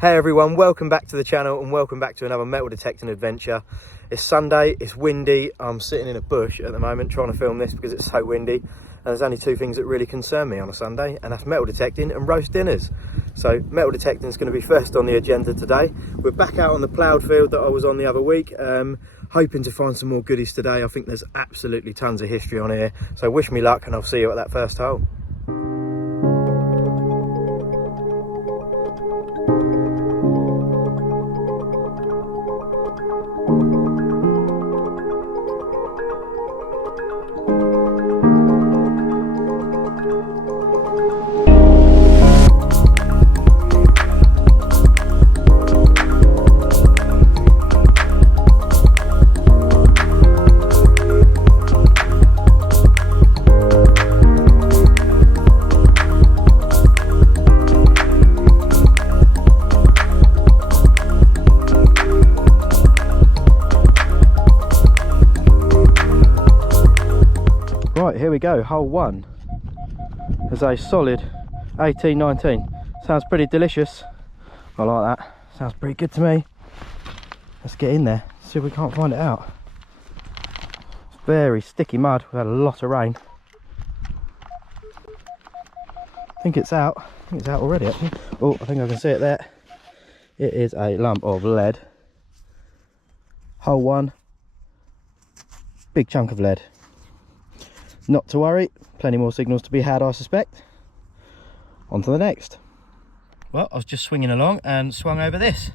Hey everyone, welcome back to the channel and welcome back to another metal detecting adventure. It's Sunday, it's windy, I'm sitting in a bush at the moment trying to film this because it's so windy, and there's only two things that really concern me on a Sunday, and that's metal detecting and roast dinners. So metal detecting is going to be first on the agenda today. We're back out on the ploughed field that I was on the other week, hoping to find some more goodies today. I think there's absolutely tons of history on here, so wish me luck and I'll see you at that first hole. Right, here we go, hole one. There's a solid 18-19. Sounds pretty delicious. I like that. Sounds pretty good to me. Let's get in there, see if we can't find it out. It's very sticky mud, we've had a lot of rain. I think it's out. I think it's out already actually. Oh, I think I can see it there. It is a lump of lead. Hole one. Big chunk of lead. Not to worry, plenty more signals to be had, I suspect. On to the next. Well, I was just swinging along and swung over this.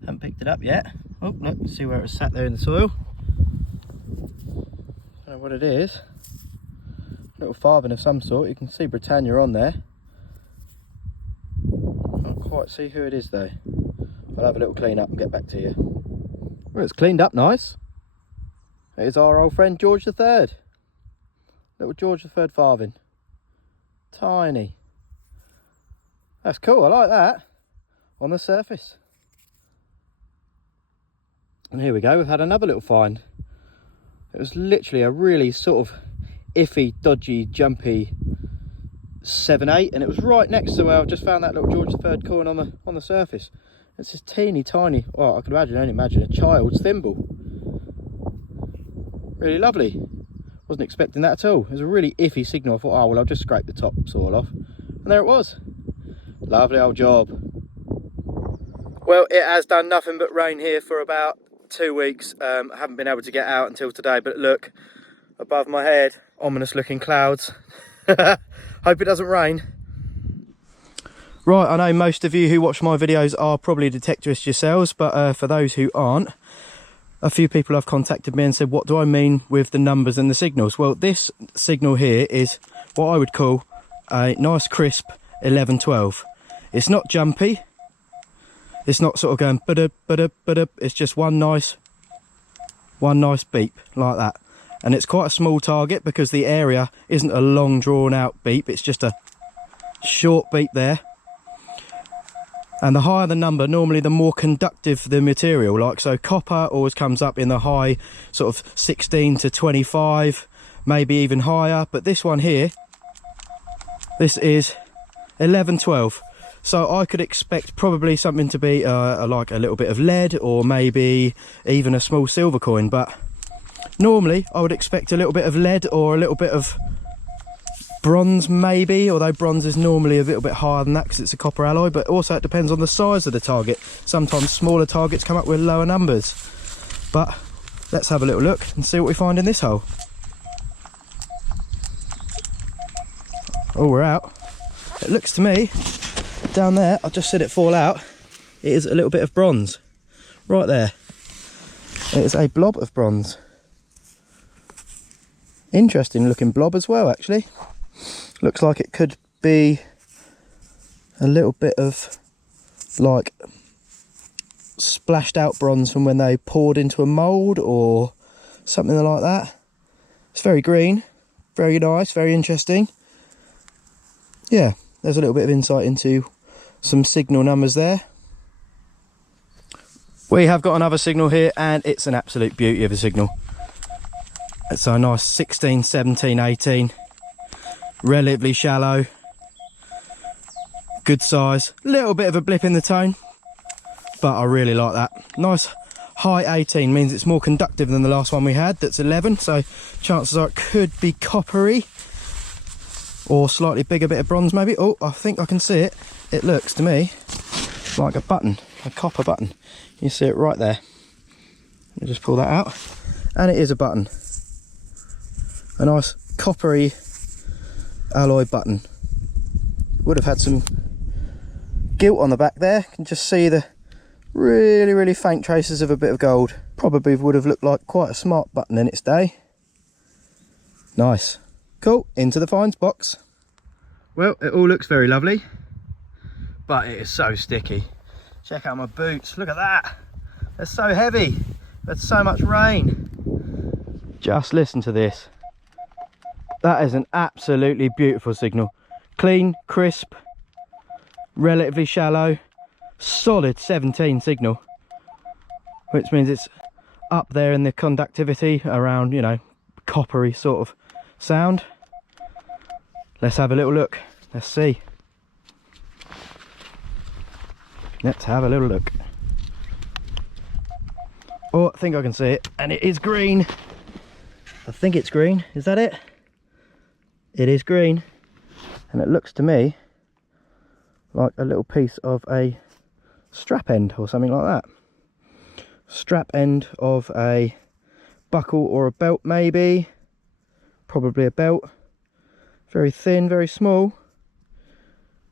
Haven't picked it up yet. Oh, look, see where it's sat there in the soil. Don't know what it is. Little farthing of some sort. You can see Britannia on there. Can't quite see who it is though. I'll have a little clean up and get back to you. Well, it's cleaned up nice. It's our old friend George III. Little George III farthing. Tiny. That's cool, I like that. On the surface. And here we go, we've had another little find. It was literally a really sort of iffy, dodgy, jumpy 7/8, and it was right next to where I've just found that little George III coin on the surface. It's this teeny tiny, well, I can only imagine a child's thimble. Really lovely. Wasn't expecting that at all. It was a really iffy signal. I thought, oh well, I'll just scrape the top soil off, and there it was. Lovely old job. Well, it has done nothing but rain here for about 2 weeks. I haven't been able to get out until today, but look, above my head, ominous looking clouds. Hope it doesn't rain. Right, I know most of you who watch my videos are probably detectorists yourselves, but for those who aren't, a few people have contacted me and said, what do I mean with the numbers and the signals? Well, this signal here is what I would call a nice crisp 11-12. It's not jumpy. It's not sort of going ba-da, ba-da, ba-da. It's just one nice beep like that. And it's quite a small target because the area isn't a long drawn out beep. It's just a short beep there. And the higher the number, normally the more conductive the material. Like, so copper always comes up in the high sort of 16 to 25, maybe even higher. But this one here, this is 11-12. So I could expect probably something to be like a little bit of lead, or maybe even a small silver coin. But normally I would expect a little bit of lead or a little bit of bronze maybe, although bronze is normally a little bit higher than that because it's a copper alloy. But also it depends on the size of the target. Sometimes smaller targets come up with lower numbers. But let's have a little look and see what we find in this hole. Oh, we're out. It looks to me down there, I've just seen it fall out, it is a little bit of bronze right there. It is a blob of bronze. Interesting looking blob as well, actually. Looks like it could be a little bit of like splashed out bronze from when they poured into a mould or something like that. It's very green, very nice, very interesting. Yeah, there's a little bit of insight into some signal numbers there. We have got another signal here, and it's an absolute beauty of a signal. It's a nice 16, 17, 18, relatively shallow, good size, little bit of a blip in the tone, but I really like that. Nice high 18 means it's more conductive than the last one we had, that's 11, so chances are it could be coppery or slightly bigger bit of bronze maybe. Oh, I think I can see it. It looks to me like a button, a copper button. You see it right there. Let me just pull that out, and it is a button, a nice coppery alloy button. Would have had some gilt on the back there. You can just see the really faint traces of a bit of gold. Probably would have looked like quite a smart button in its day. Nice. Cool, into the finds box. Well, it all looks very lovely, but it is so sticky. Check out my boots, look at that. They're so heavy, there's so much rain. Just listen to this. That is an absolutely beautiful signal. Clean, crisp, relatively shallow, solid 17 signal, which means it's up there in the conductivity around, you know, coppery sort of sound. Let's have a little look. Let's see. Let's have a little look. Oh, I think I can see it, and it is green. I think it's green. Is that it? It is green, and it looks to me like a little piece of a strap end or something like that. Strap end of a buckle or a belt maybe. Probably a belt. Very thin, very small.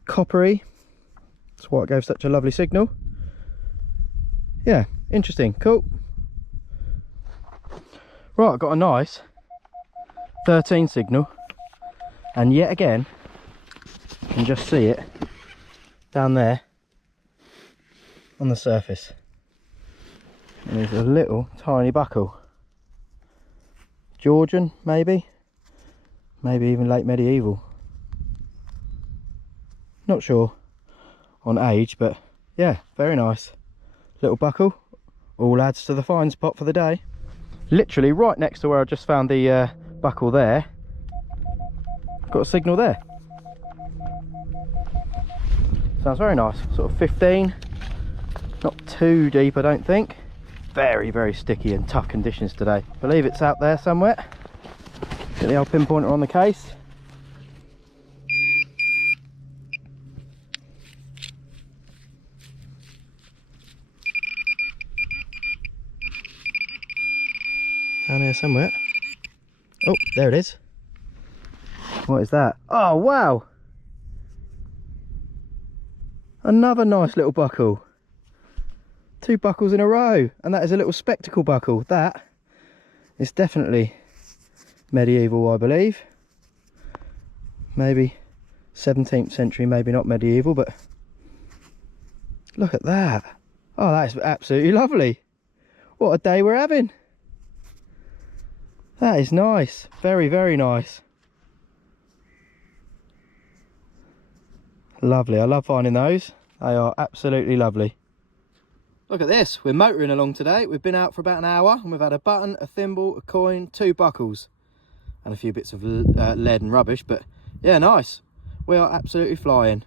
Coppery. That's why it gave such a lovely signal. Yeah, interesting, cool. Right, I've got a nice 13 signal, and yet again you can just see it down there on the surface. And there's a little tiny buckle. Georgian maybe even late medieval, not sure on age, but yeah, very nice little buckle. All adds to the finds pot for the day. Literally right next to where I just found the buckle there, got a signal there. Sounds very nice, sort of 15, not too deep I don't think. Very sticky and tough conditions today. I believe it's out there somewhere. Get the old pinpointer on the case. Down here somewhere. Oh, there it is. What is that? Oh wow, another nice little buckle. 2 buckles in a row, and that is a little spectacle buckle. That is definitely medieval, I believe. Maybe 17th century, maybe not medieval, but look at that. Oh, that is absolutely lovely. What a day we're having. That is nice, very nice. Lovely, I love finding those. They are absolutely lovely. Look at this, we're motoring along today. We've been out for about an hour and we've had a button, a thimble, a coin, 2 buckles and a few bits of lead and rubbish, but yeah, nice. We are absolutely flying.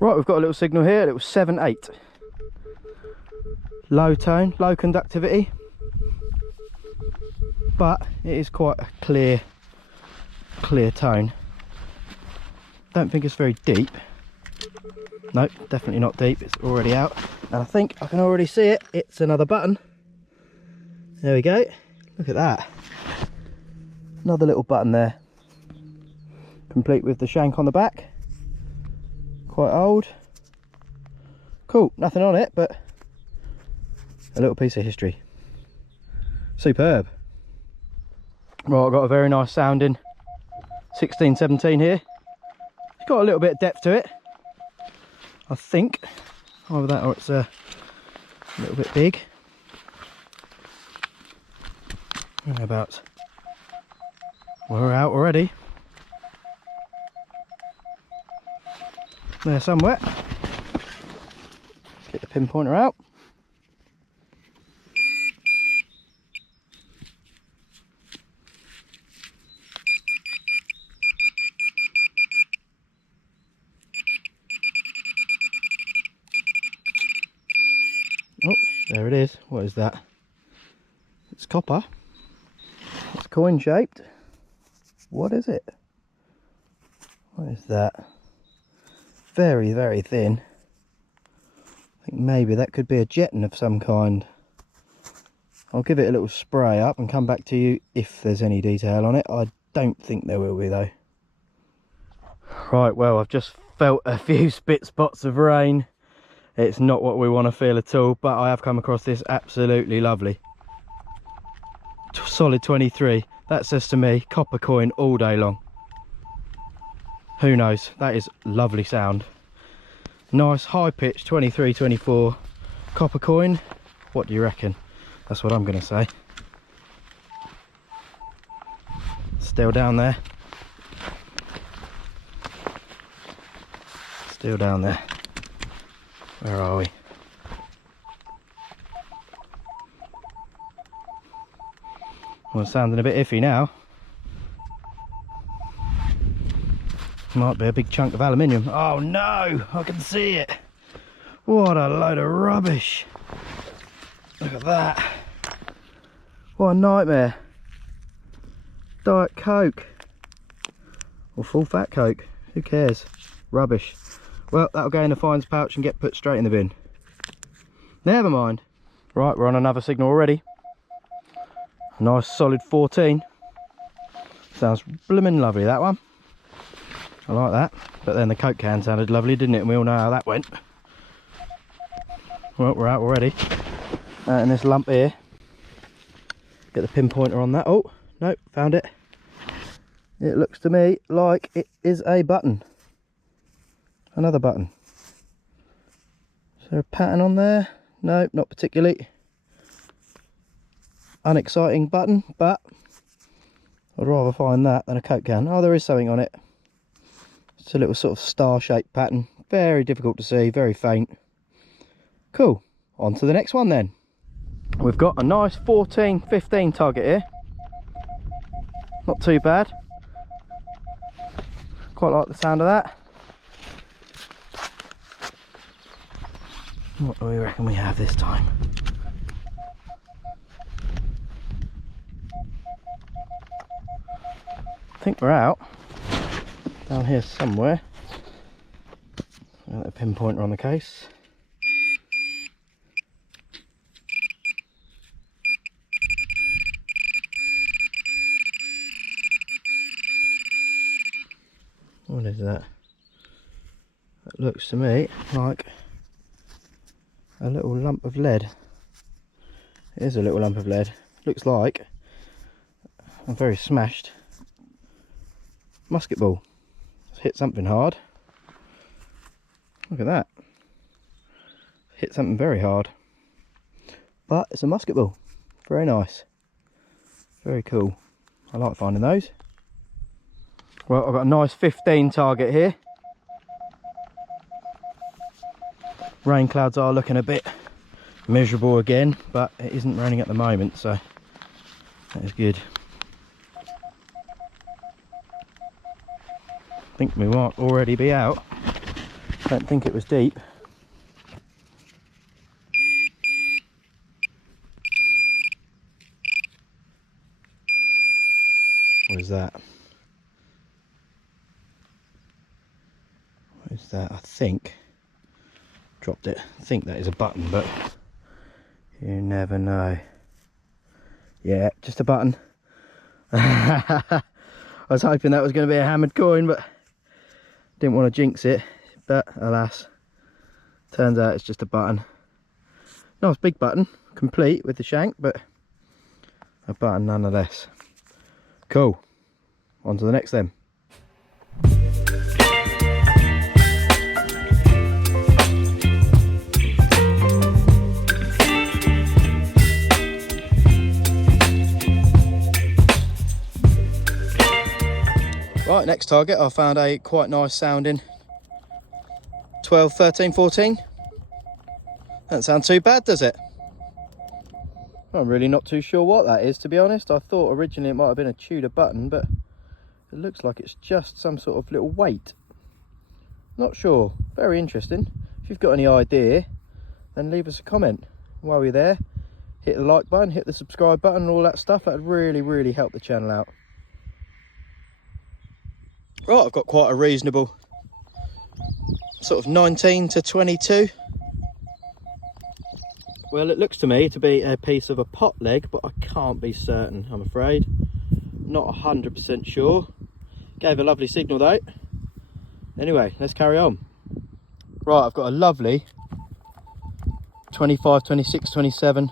Right, we've got a little signal here, a little 7/8. Low tone, low conductivity, but it is quite a clear tone. Don't think it's very deep. Nope, definitely not deep, it's already out. And I think I can already see it, it's another button. There we go, look at that. Another little button there. Complete with the shank on the back. Quite old. Cool, nothing on it, but a little piece of history. Superb. Right, I've got a very nice sounding 1617 here. It's got a little bit of depth to it, I think. Either that or it's a little bit big. About, we're out already. There somewhere. Get the pinpointer out. There it is. What is that? It's copper. It's coin shaped. What is it? What is that? Very, very thin. I think maybe that could be a jeton of some kind. I'll give it a little spray up and come back to you if there's any detail on it. I don't think there will be though. Right, well, I've just felt a few spit spots of rain. It's not what we want to feel at all, but I have come across this absolutely lovely. Solid 23. That says to me, copper coin all day long. Who knows? That is lovely sound. Nice high pitch 23, 24 copper coin. What do you reckon? That's what I'm going to say. Still down there. Still down there. Where are we? Well, it's sounding a bit iffy now. Might be a big chunk of aluminium. Oh no, I can see it. What a load of rubbish. Look at that. What a nightmare. Diet Coke. Or full fat Coke. Who cares? Rubbish. Well, that'll go in the fines pouch and get put straight in the bin. Never mind. Right, we're on another signal already. Nice solid 14. Sounds blooming lovely, that one. I like that. But then the Coke can sounded lovely, didn't it? And we all know how that went. Well, we're out already. And this lump here. Get the pinpointer on that. Oh, no, found it. It looks to me like it is a button. Another button. Is there a pattern on there? No, not particularly. Unexciting button, but I'd rather find that than a Coke can. Oh, there is something on it. It's a little sort of star-shaped pattern. Very difficult to see, very faint. Cool. On to the next one then. We've got a nice 14, 15 target here. Not too bad. Quite like the sound of that. What do we reckon we have this time? I think we're out. Down here somewhere. Got a pinpointer on the case. What is that? That looks to me like a little lump of lead. It is a little lump of lead. Looks like a very smashed musket ball. It's hit something hard. Look at that. Hit something very hard. But it's a musket ball. Very nice. Very cool. I like finding those. Well, I've got a nice 15 target here. Rain clouds are looking a bit miserable again, but it isn't raining at the moment, so that is good. I think we might already be out. Don't think it was deep. What is that? What is that? I think dropped it. I think that is a button, but you never know. Yeah, just a button. I was hoping that was going to be a hammered coin, but didn't want to jinx it. But alas, turns out it's just a button. Nice big button, complete with the shank, but a button nonetheless. Cool. On to the next then. Right, next target, I found a quite nice sounding 12, 13, 14. Doesn't sound too bad, does it? I'm really not too sure what that is, to be honest. I thought originally it might have been a Tudor button, but it looks like it's just some sort of little weight. Not sure. Very interesting. If you've got any idea, then leave us a comment. while you're there, hit the like button, hit the subscribe button and all that stuff. That would really help the channel out. Right, I've got quite a reasonable sort of 19 to 22. Well, it looks to me to be a piece of a pot leg, but I can't be certain, I'm afraid. Not 100% sure. Gave a lovely signal though. Anyway, let's carry on. Right, I've got a lovely 25, 26, 27.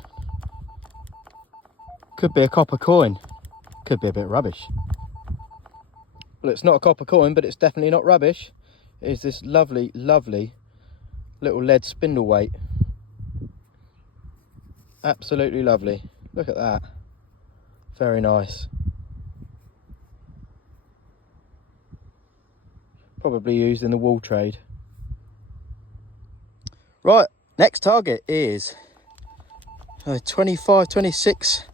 Could be a copper coin. Could be a bit rubbish. Well, it's not a copper coin, but it's definitely not rubbish. It is this lovely little lead spindle weight. Absolutely lovely. Look at that. Very nice. Probably used in the wool trade. Right, next target is 25, 26.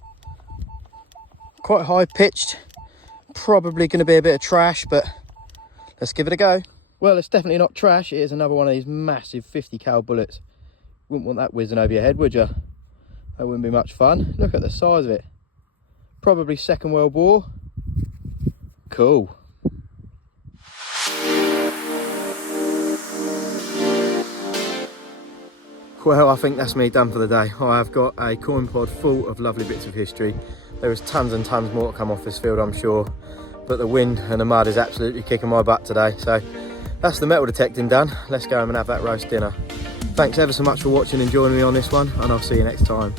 Quite high pitched. Probably going to be a bit of trash, but let's give it a go. Well, it's definitely not trash. It is another one of these massive 50 cal bullets. Wouldn't want that whizzing over your head, would you? That wouldn't be much fun. Look at the size of it. Probably Second World War. Cool. Well, I think that's me done for the day. I have got a Coinpod full of lovely bits of history. There is tons and tons more to come off this field, I'm sure. But the wind and the mud is absolutely kicking my butt today. So that's the metal detecting done. Let's go home and have that roast dinner. Thanks ever so much for watching and joining me on this one, and I'll see you next time.